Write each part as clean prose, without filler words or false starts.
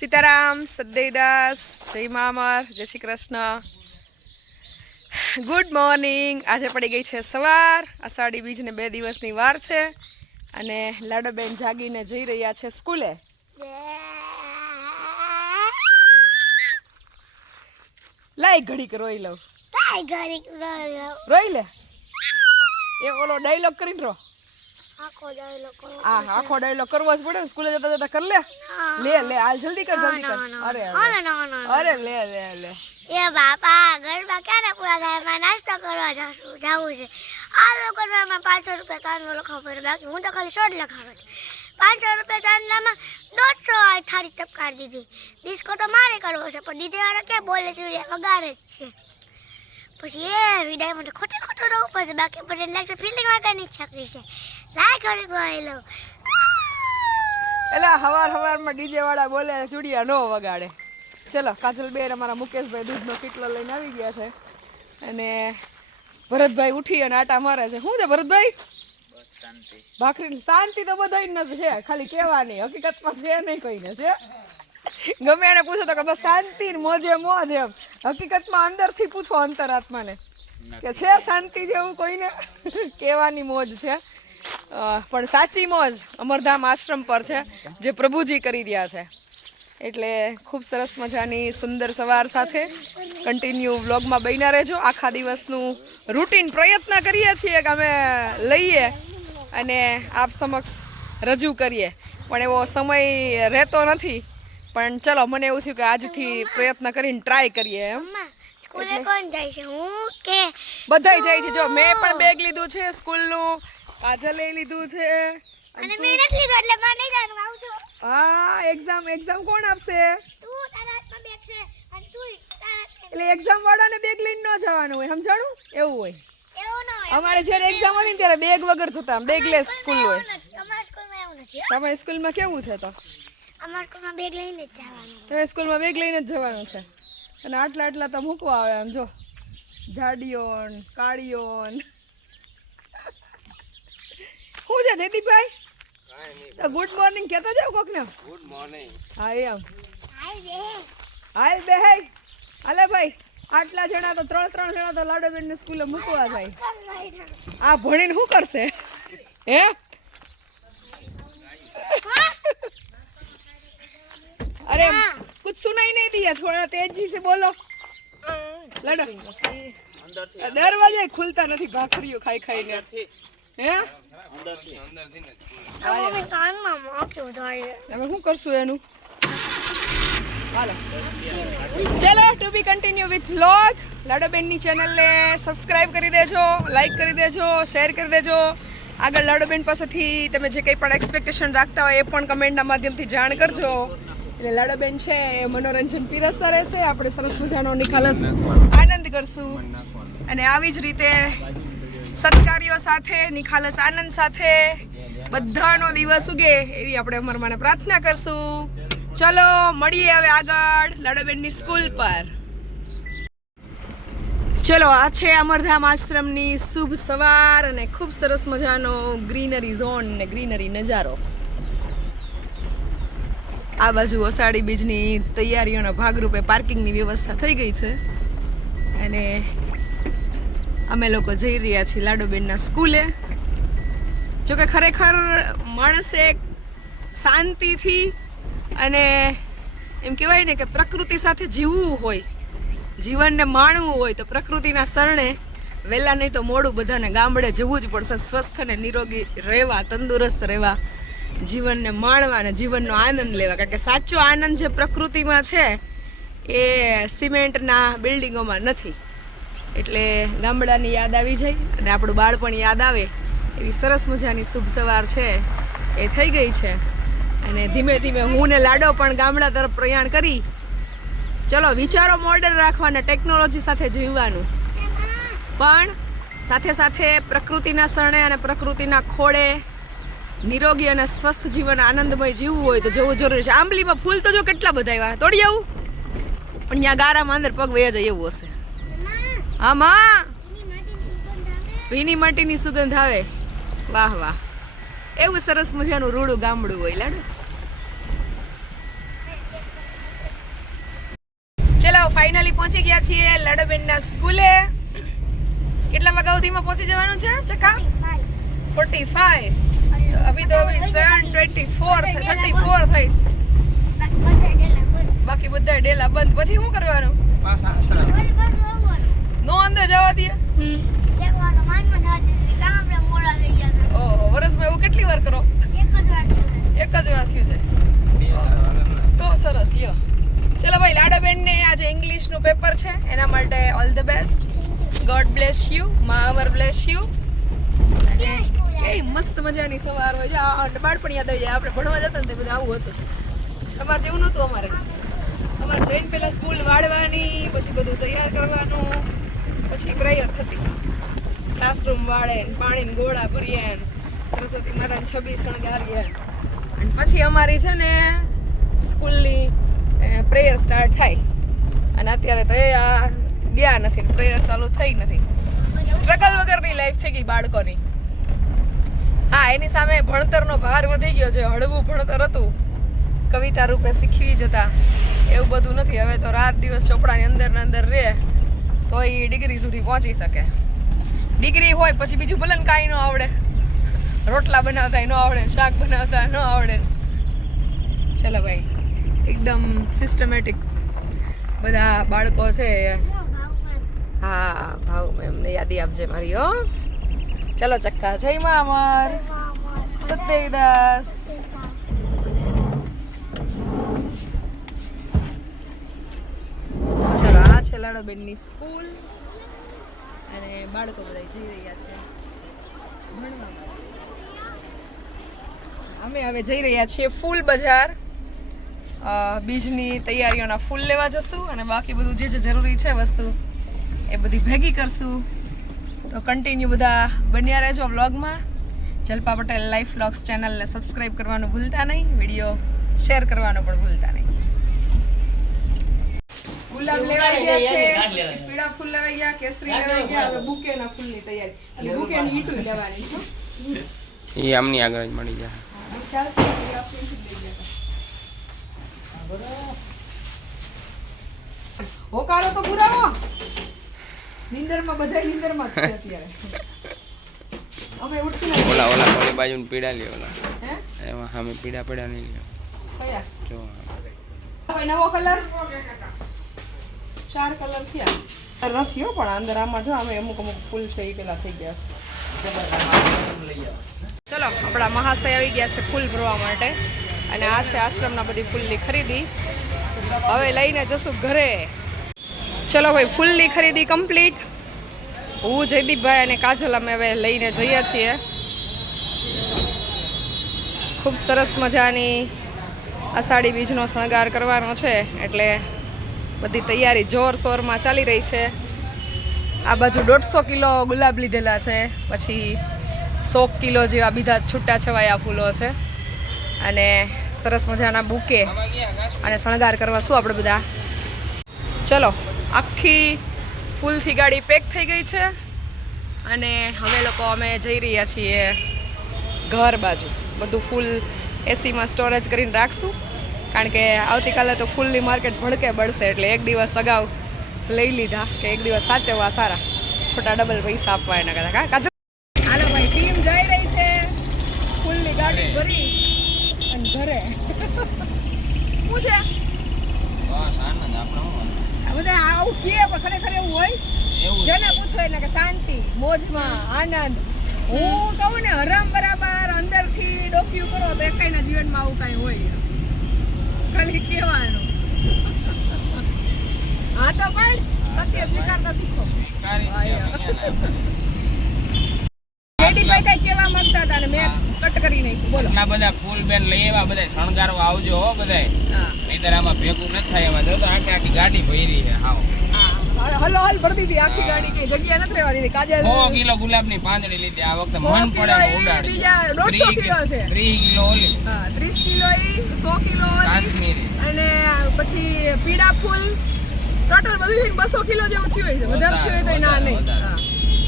સીતારામ, સદૈદાસ, જય મામર, જય Shri Krishna. Good morning. આજે પડી ગઈ છે સવાર. અષાઢી બીજને 2 દિવસની વાર છે અને લાડોબેન જાગીને જઈ રહ્યા છે સ્કૂલે. લાઈ ઘડીક રોઈ લઉં. રોઈ લે. એ ઓલો ડાયલોગ કરીને રો. આખો ડાયલોગ કરવો જ પડે. સ્કૂલે જતા જતા કર લે. લે હાલ જલ્દી કર. અરે લે એ બાપા ગરબા ક્યારે પૂરા થાય? મારે નાસ્તો કરવા જવું છે. આ લોકોમાં 500 રૂપિયા ચાંદલો લખાવો પડે. બાકી હું તો ખાલી 100 લખાવે. 500 રૂપિયા ચાંદલામાં 150 થાળી ટપકારી દીધી. ડિસ્કો તો મારે કરવો છે, પણ ડીજે વાળા ક્યાં બોલે ચૂડિયા વગાડે જ છે. પછી એ વિદાયમાં તો ખોટું રહેવું પડશે. બાકી પછી લાગશે ફિલ્ડિંગ વાગવાની છકરી છે. લાય ઘડી બોલી લઉં. એલા હવારમાં ડીજે વાળા બોલે ચૂડિયા નો વગાડે. ચલો કાજલબેન અમારા મુકેશભાઈ દૂધનો કેટલો લઈને આવી ગયા છે અને ભરતભાઈ ઉઠી અને આટા મારે છે. શું છે ભરતભાઈ? ભાખરી શાંતિ તો બધાય નથી છે, ખાલી કહેવાની. હકીકતમાં છે નહીં કહીને છે. ગમે એને પૂછો તો કે બસ શાંતિ મોજે મોજ એમ. હકીકતમાં અંદરથી પૂછો અંતરાત્માને કે છે શાંતિ જેવું કોઈને? કહેવાની મોજ છે, પણ સાચી મોજ અમરધામ આશ્રમ પર છે જે પ્રભુજી કરી રહ્યા છે. એટલે ખૂબ સરસ મજાની સુંદર સવાર સાથે કન્ટિન્યુ વ્લોગમાં બન્યા રહેજો. આખા દિવસનું રૂટીન પ્રયત્ન કરીએ છીએ કે અમે લઈએ અને આપ સમક્ષ રજૂ કરીએ, પણ એવો સમય રહેતો નથી. પણ ચલો મને એવું થયું કે આજથી પ્રયત્ન કરીને ટ્રાય કરીએ એમ. સ્કૂલે કોણ જાય છે? હું કે બધાય જાય છે. જો મેં પણ બેગ લીધું છે સ્કૂલનું, કાજલે લીધું છે અને મેં નથી લીધું એટલે મારે નહીં જવાનું. આવજો. હા, એક્ઝામ કોણ આપશે? તું તારા હાથમાં બેગ છે અને તું તારા એટલે એક્ઝામ વાળાને બેગ લઈને ન જવાનું હોય, સમજાણું? એવું હોય. એવું ન હોય. અમારે જ્યારે એક્ઝામ હતી ને ત્યારે બેગ વગર જતા, બેગલેસ સ્કૂલ હોય. તમારા સ્કૂલમાં એવું નથી. તમારી સ્કૂલમાં કેવું છે? તો અમારા સ્કૂલમાં બેગ લઈને જ જવાનું. તમે સ્કૂલમાં બેગ લઈને જ જવાનું છે અને આટલા તો મૂકવા આવે. આમ જો જાડીઓ કાળીઓ. શું છે જયદીપભાઈ? ગુડ મોર્નિંગ કહેતા જાવ કોકને. Good morning. હા એમ. હાય બે હાલે ભાઈ. આટલા જણા તો 3 જણા તો લાડોબેનને સ્કૂલે મૂકવા જાય. આ ભણીને શું કરશે? હે अरे कुछ सुनाई नहीं दिया, थोड़ा तेजी से बोलो. लड़ो. दरवाजे खुलता नहीं, भाखरीઓ खाई ने. હે મમ્મી કાનમાં મોક્યું થાય. તમે શું કરશું એનું? હાલો ચલો to be continue with vlog. લાડોબેનની ચેનલને સબસ્ક્રાઇબ કરી દેજો, લાઈક કરી દેજો, શેર કરી દેજો. આગળ લાડોબેન પાસેથી તમે જે કંઈ પણ એક્સપેક્ટેશન રાખતા હોય એ પણ કમેન્ટના માધ્યમથી જાણ કરજો. એટલે લાડોબેન છે એ મનોરંજન પીરસતા રહેશે, આપણે સરસ મજાનો નિખાલસ આનંદ કરશું અને આવી જ રીતે સત્કાર્યો સાથે નિખાલસ આનંદ સાથે બધાનો દિવસ ઉગે એવી આપણે અમરમાને પ્રાર્થના કરશું. ચલો મળીએ હવે આગળ લાડોબેનની સ્કૂલ પર. ચલો આ છે અમરધામ આશ્રમની શુભ સવાર અને ખૂબ સરસ મજાનો ગ્રીનરી ઝોન ને ગ્રીનરી નજારો. આ બાજુ અષાઢી બીજની તૈયારીઓના ભાગરૂપે પાર્કિંગની વ્યવસ્થા થઈ ગઈ છે અને અમે લોકો જઈ રહ્યા છીએ લાડોબેનના સ્કૂલે. જોકે ખરેખર માણસે શાંતિથી અને એમ કહેવાય ને કે પ્રકૃતિ સાથે જીવવું હોય, જીવનને માણવું હોય તો પ્રકૃતિના શરણે વહેલા નહીં તો મોડું બધાને ગામડે જવું જ પડશે. સ્વસ્થ અને નિરોગી રહેવા, તંદુરસ્ત રહેવા, જીવનને માણવા અને જીવનનો આનંદ લેવા. કારણ કે સાચો આનંદ જે પ્રકૃતિમાં છે એ સિમેન્ટના બિલ્ડિંગોમાં નથી. એટલે ગામડાની યાદ આવી જાય અને આપણું બાળપણ યાદ આવે એવી સરસ મજાની શુભ સવાર છે એ થઈ ગઈ છે. અને ધીમે ધીમે હું ને લાડો પણ ગામડા તરફ પ્રયાણ કરી. ચલો વિચારો મોડર્ન રાખવાના, ટેકનોલોજી સાથે જીવવાનું, પણ સાથે સાથે પ્રકૃતિના શરણે અને પ્રકૃતિના ખોળે નિરોગી અને સ્વસ્થ જીવન આનંદમય જીવવું હોય તો જવું જરૂરી છે. આંબલીમાં ફૂલ તો જો કેટલા બધા આવ્યા, તોડી આવું પણ ત્યાં ગારામાં અંદર પગ વયા જાય એવું હશે. હા માં, ભીની માટીની સુગંધ આવે. વાહ વાહ, એવું સરસ મજાનું રૂડું ગામડું હોય લાડુ. ચલો ફાઇનલી પહોંચી ગયા છીએ લાડોબેનના સ્કૂલે. કેટલા વાગ્યા સુધીમાં પહોંચી જવાનું છે ચકા? 45. તો અભી 7:24 34 થઈ છે. બાકી બધા ડેલા બંધ. પછી શું કરવાનું? નો અંદર જવા દે. ઓહો, વર્ષમાં એવું કેટલી વાર કરો? એક જ વાર થયું છે. તો સરસ લ્યો. ચલો ભાઈ, લાડોબેન ને આજે ઇંગ્લિશનું પેપર છે, એના માટે all the best. God bless you, માવર બ્લેસ યુ. અને એ મસ્ત મજાની સવાર હોય છે. બાળપણ યાદ આવી જાય. આપણે ભણવા જતા ને તે બધું આવું હતું. તમારે જેવું નહોતું અમારે. અમારે જઈને પહેલાં સ્કૂલ વાળવાની, પછી બધું તૈયાર કરવાનું, પછી પ્રેયર થતી, ક્લાસરૂમ વાળે, પાણીને ગોળા ભરીએ, સરસ્વતી માતાની છબી શણગારીએ, અને પછી અમારી છે ને સ્કૂલની પ્રેયર સ્ટાર્ટ થાય. અને અત્યારે તો એ આ ગયા નથી, પ્રેયર ચાલુ થઈ નથી. સ્ટ્રગલ વગરની લાઈફ થઈ ગઈ બાળકોની. હા, એની સામે ભણતરનો ભાર વધી ગયો છે. હળવું ભણતર હતું, કવિતા રૂપે શીખવી જતા, એવું બધું નથી. હવે તો રાત દિવસ ચોપડાની અંદર ને અંદર રહે તો એ ડિગ્રી સુધી પહોંચી શકે. ડિગ્રી હોય પછી બીજું ભલે ને કાંઈ ન આવડે, રોટલા બનાવતા ન આવડે, શાક બનાવતા ન આવડે. ચલો ભાઈ, એકદમ સિસ્ટમેટિક બધા બાળકો છે. હા, ભાવ મેમને યાદી આપજે મારી. હો, ચલો ચક્કા. જય મા અમર, સત્યદાસ. ચલો, આ છે લાડોબેનની સ્કૂલ અને બાળકો બધા જઈ રહ્યા છે ભણવા. અમે હવે જઈ રહ્યા છીએ ફૂલ બજાર. બીજની તૈયારીઓના ફૂલ લેવા જશું અને બાકી બધું જે જે જરૂરી છે વસ્તુ એ બધી ભેગી કરશું. તો કન્ટિન્યુ બધા બન્યા રહેજો વ્લોગમાં. જલ્પા પટેલ લાઈફ વ્લોગ્સ ચેનલને સબસ્ક્રાઈબ કરવાનું ભૂલતા નહીં, વિડીયો શેર કરવાનું પણ ભૂલતા નહીં. ગુલાબ લેવાઈ ગયા છે, પીળા ફૂલ લેવાઈ ગયા, કેસરી લેવાઈ ગયા. હવે બુકેના ફૂલની તૈયારી, એટલે બુકેની ઈટું લેવાની છે. એ આમની આગળ જ મળી જાય. હોકારો તો પુરાવો. નીંદરમાં બધા નીંદરમાં જ છે અત્યારે. અમે ઉઠી ઓલા ઓલી બાજુ પીડા લે ઓલા. હે? એમાં સામે પીડા પડ્યા નહીં લે. કયા? જો હવે નવો કલર, 4 કલર થયા. નથી હો, પણ અંદર આમાં જો અમે અમુક ફૂલ છે એ પેલા થઈ ગયા છે. ચલો, આપણા મહાશય આવી ગયા છે ફૂલ ભરવા માટે. અને આ છે આશ્રમના બધી ફૂલની ખરીદી. હવે લઈને જશું ઘરે. ચલો ભાઈ, ફૂલની ખરીદી કમ્પ્લીટ. હું, જયદીપભાઈ અને કાજલ અમે હવે લઈને જઈએ છીએ. ખૂબ સરસ મજાની અષાઢી બીજનો શણગાર કરવાનો છે, એટલે બધી તૈયારી જોરશોરમાં ચાલી રહી છે. આ બાજુ 150 કિલો ગુલાબ લીધેલા છે, પછી 100 કિલો જેવા બીજા છૂટા છવાયા ફૂલો છે, અને સરસ મજાના બુકે અને શણગાર કરવા શું આપણે બધા. ચલો, આખી ફૂલથી ગાડી પેક થઈ ગઈ છે અને અમે જઈ રહ્યા છીએ ઘર બાજુ. બધું ફૂલ એસીમાં સ્ટોરેજ કરીને રાખશું, કારણ કે આવતીકાલે તો ફૂલની માર્કેટ ભડકે બળશે. એટલે એક દિવસ અગાઉ લઈ લીધા કે એક દિવસ સાચવવા સારા, ખોટા ડબલ પૈસા આપવા એના કરતા. કાજલ, હાલો ભાઈ, ટીમ જઈ રહી છે ફૂલની ગાડી ભરી અને ઘરે. શું છે બધા આવું કે, પણ ખરેખર એવું હોય? જેને પૂછો એને કે શાંતિ, મોજમાં, આનંદ. હું કહું ને હરામ બરાબર અંદરથી ડોક્યુ કરો તો એકાઈના જીવનમાં આવું કાંઈ હોય, ખાલી કહેવાનું. હા તો ભાઈ, સત્ય સ્વીકારતા શીખો. જેડીભાઈ કઈ કહેવા માંગતા હતા ને મેં કટ કરી નાખ્યું. બોલો. ના, બધા ફૂલ બેન લઈ આવ્યા, બધા શણગારવા આવજો હો બધા. હા, નહીતર આમાં ભેગું ન થાય. એમાં જો તો આખી ગાડી ભરી છે. હાવ હલો હલ ભરતી હતી આખી ગાડી, કે જગ્યા નથી રહેવા દીધી. કાજલ 100 કિલો ગુલાબની પાંદડી લીધી આ વખતે. મન પડે ઉડાડી. બીજા 150 કિલો છે. 30 કિલો ઓલી. હા, 30 કિલો ઈ, 100 કિલો ઓલી, કાશ્મીરી. અને પછી પીળા ફૂલ. ટોટલ બધું થઈને 200 કિલો જેવું થયું છે. વધારે થયું તો ના નહીં. હા,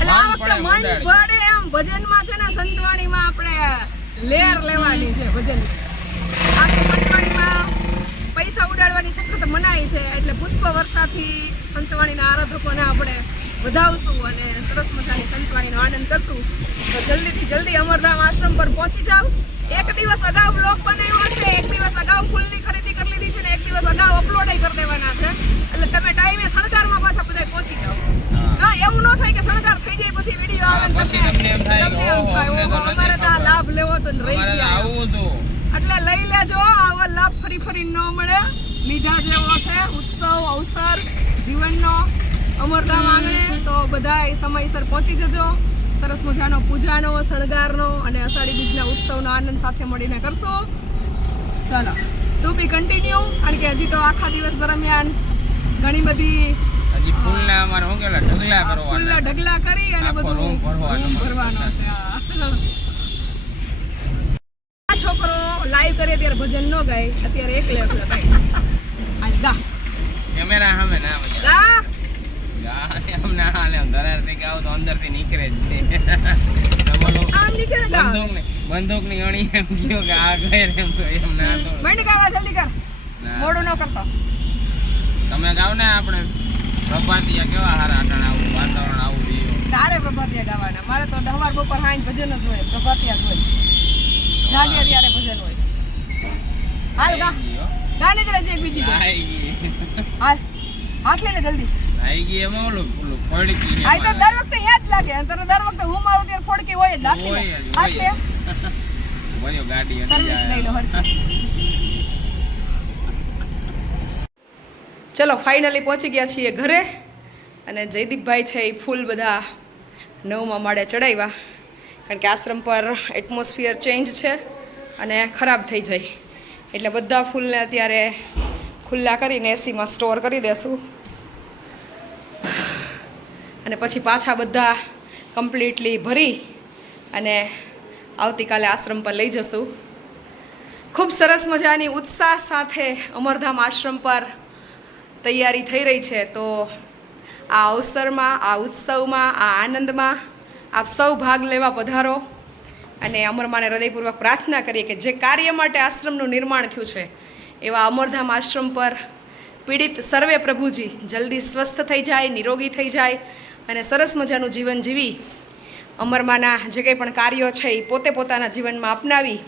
એટલે આ વખતે મન પડે એમ ભજનમાં છે ને, સંતવાણીમાં આપણે લેર લેવાની છે ભજન. આખી સંતવાણીમાં પૈસા ઉડાડવાની સખત તો મનાય છે, એટલે પુષ્પ વર્ષાથી સંતવાણીના આરાધકોને આપણે વધાવશું અને સરસ મજાની સંતવાણીનો આનંદ કરશું. તો જલ્દીથી જલ્દી અમરધામ આશ્રમ પર પહોંચી જાઓ. એક દિવસ અગાઉ બ્લોગ બનાવ્યો છે, એક દિવસ અગાઉ ફૂલની ખરીદી કરી લીધી છે ને એક દિવસ અગાઉ અપલોડ કરી દેવાના છે, એટલે તમે ટાઈમે શણગારમાં પાછા બધા પહોંચી જાઓ. હા, એવું ન થાય કે શણગાર થઈ જાય પછી વિડીયો આવે ને તમને એમ થાય ઓહો અમારે તો આ લાભ લેવો તો ને રહી ગયા. એટલે લઈ લેજો, આવો લાભ ફરી ન મળે. લીધા જેવો છે ઉત્સવ અવસર જીવનનો અમરધામ આંગણે, તો બધા સમયસર પહોંચી જજો. સરસ મજાનો પૂજાનો શણગારનો અને અષાઢી બીજના ઉત્સવનો આનંદ સાથે મળીને કરશો. ચાલો ટુ બી કન્ટિન્યુ, કારણ કે હજી તો આખા દિવસ દરમિયાન ઘણી બધી હજી ફૂલના અમારે શું કહેવાય ઢગલા કરવાના, ફૂલના ઢગલા કરી અને બધું રૂમ ભરવાનો છે. આ છોકરો લાઈવ કરે ત્યારે ભજન ન ગાય, અત્યારે એકલે ગાય છે. હાલ ગા કેમેરા સામે ના ગા એમ ના હાલે, ધરારથી ગાવ તો અંદરથી નીકળે જ નહીં. આમ નીકળે ગા બંદૂકની અણી એમ ગયો કે આ ગયે એમ તો એમ ના તો મંડ ગાવા જલ્દી કર, મોડું ન કરતો. તમે ગાવ ને આપણે પ્રભાતિયા કેવા હારા અટાણ આવું વાતાવરણ આવું રહ્યું. તારે પ્રભાતિયા ગાવાના, મારે તો સવાર બપોર હાઈ ભજન જ હોય, પ્રભાતિયા જ હોય, જાગ્યા ત્યારે ભજન હોય. હાલ ગા ગા નીકળે છે એક બીજી ગા. હાલ હાથ લઈને જલ્દી આઈ ગઈ એમાં ઓલું ફોડકી આ તો દર વખતે યાદ લાગે, તને દર વખતે હું મારું ત્યારે ફોડકી હોય જ. હાથ લે હાથ લે, બોલ્યો ગાડી સર્વિસ લઈ લો હરખી. ચલો ફાઇનલી પહોંચી ગયા છીએ ઘરે, અને જયદીપભાઈ છે એ ફૂલ બધા 9મા માળે ચડાવ્યા, કારણ કે આશ્રમ પર એટમોસ્ફિયર ચેન્જ છે અને ખરાબ થઈ જાય, એટલે બધા ફૂલને અત્યારે ખુલ્લા કરીને એસીમાં સ્ટોર કરી દેશું અને પછી પાછા બધા કમ્પ્લીટલી ભરી અને આવતીકાલે આશ્રમ પર લઈ જશું. ખૂબ સરસ મજાની ઉત્સાહ સાથે અમરધામ આશ્રમ પર તૈયારી થઈ રહી છે. તો આ અવસરમાં, આ ઉત્સવમાં, આ આનંદમાં આપ સૌ ભાગ લેવા પધારો અને અમરમાને હૃદયપૂર્વક પ્રાર્થના કરીએ કે જે કાર્ય માટે આશ્રમનું નિર્માણ થયું છે એવા અમરધામ આશ્રમ પર પીડિત સર્વે પ્રભુજી જલ્દી સ્વસ્થ થઈ જાય, નિરોગી થઈ જાય અને સરસ મજાનું જીવન જીવી અમરમાના જે કંઈ પણ કાર્યો છે એ પોતે પોતાના જીવનમાં અપનાવી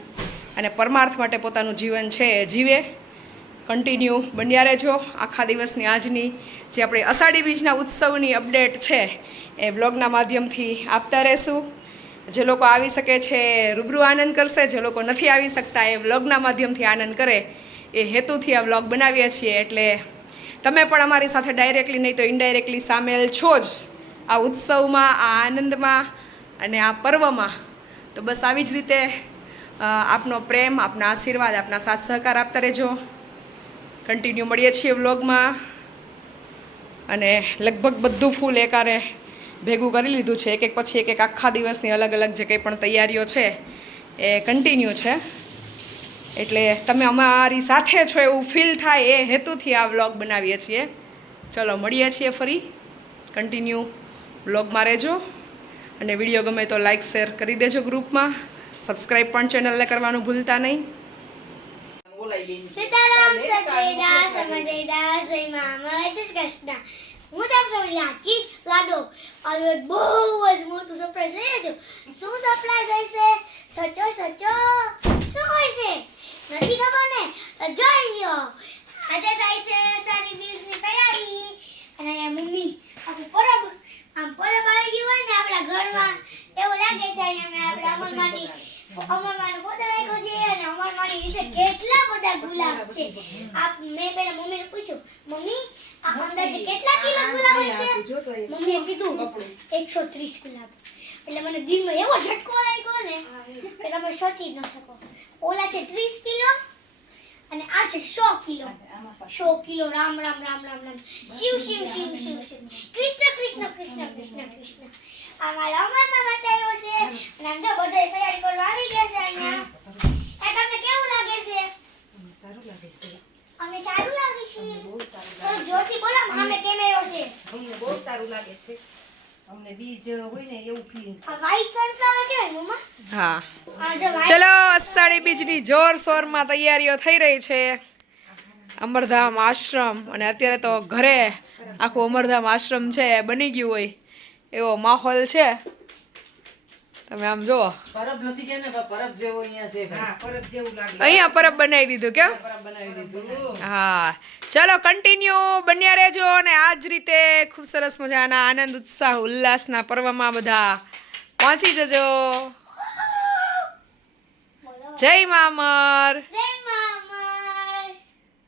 અને પરમાર્થ માટે પોતાનું જીવન છે એ જીવે. કન્ટિન્યુ બન્યા રહેજો. આખા દિવસની આજની જે આપણે અષાઢી બીજના ઉત્સવની અપડેટ છે એ બ્લોગના માધ્યમથી આપતા રહેશું. જે લોકો આવી શકે છે રૂબરૂ આનંદ કરશે, જે લોકો નથી આવી શકતા એ બ્લોગના માધ્યમથી આનંદ કરે એ હેતુથી આ બ્લોગ બનાવીએ છીએ. એટલે તમે પણ અમારી સાથે ડાયરેક્ટલી નહીં તો ઇનડાયરેક્ટલી સામેલ છો જ આ ઉત્સવમાં, આ આનંદમાં અને આ પર્વમાં. તો બસ આવી જ રીતે આપનો પ્રેમ, આપના આશીર્વાદ, આપના સાથ સહકાર આપતા રહેજો. કન્ટિન્યુ મળીએ છીએ વ્લોગમાં, અને લગભગ બધું ફૂલ એકારે ભેગું કરી લીધું છે. એક એક પછી એક આખા દિવસની અલગ અલગ જે કંઈ પણ તૈયારીઓ છે એ કન્ટિન્યુ છે, એટલે તમે અમારી સાથે છો એવું ફીલ થાય એ હેતુથી આ વ્લોગ બનાવીએ છીએ. ચલો મળીએ છીએ ફરી. કન્ટિન્યુ વ્લોગમાં રહેજો અને વિડીયો ગમે તો લાઈક શેર કરી દેજો ગ્રુપમાં. સબસ્ક્રાઈબ પણ ચેનલને કરવાનું ભૂલતા નહીં. સીતારામ સતેદા સમદેદા જય મામા જય શ્રી કૃષ્ણ. હું તમને સૌને લાકી લાડો હવે બહુ જ મોટું સરપ્રાઈઝ લઈ રહ્યો છું. શું સરપ્રાઈઝ હશે? સચો સચો શું હોય છે નથી ખબર ને? તો જોઈ લ્યો. આજે થાય છે અષાઢી બીજની તૈયારી અને અહીંયા મમ્મી આખું પરબ આમ પરબ આવી ગયું હોય ને આપણા ઘરમાં એવું લાગે છે. અહીંયા આપણે અમરમાનો ફોટો રાખ્યો છે અને અમરમાની નીચે કેટલા બધા ગુલાબ છે. મેં પહેલા મમ્મીને પૂછ્યું, મમ્મી આ અંદાજે કેટલા કિલો ગુલાબ હશે? મમ્મીએ કીધું 130 ગુલાબ. એટલે મને દિલમાં એવો ઝટકો લાગ્યો ને કે તમે સોચી ન શકો. ઓલા છે 30 કિલો અને આ છે 100 કિલો. 100 કિલો. રામ રામ રામ રામ રામ, શિવ શિવ શિવ શિવ શિવ, કૃષ્ણ કૃષ્ણ કૃષ્ણ કૃષ્ણ કૃષ્ણ. આ મારા અમરમાં માટે આવ્યો છે અને આમ જો બધા તૈયારી કરવા આવી ગયા છે અહીંયા. એ તમને કેવું લાગે છે? સારું લાગે છે. અમને સારું લાગે છે. થોડું જોરથી બોલો, સામે કેમેરો છે. અમને બહુ સારું લાગે છે. અમને બીજ હોય ને એવું ફીલિંગ. આ વ્હાઈટ સનફ્લાવર કેવાય મમ્મા? હા, આ જો white ચલો અષાઢી બીજની જોરશોરમાં તૈયારીઓ થઈ રહી છે અમરધામ આશ્રમ, અને અત્યારે તો ઘરે આખું અમરધામ આશ્રમ છે એ બની ગયું હોય એવો માહોલ છે. તમે આમ જુઓ, હા પરબ જેવું લાગે. અહીંયા પરબ બનાવી દીધું કેમ? બનાવી દીધું. હા, ચલો કન્ટિન્યુ બન્યા રહેજો, અને આ જ રીતે ખૂબ સરસ મજાના આનંદ ઉત્સાહ ઉલ્લાસના પર્વમાં બધા પહોંચી જજો. જય મા અમર. જય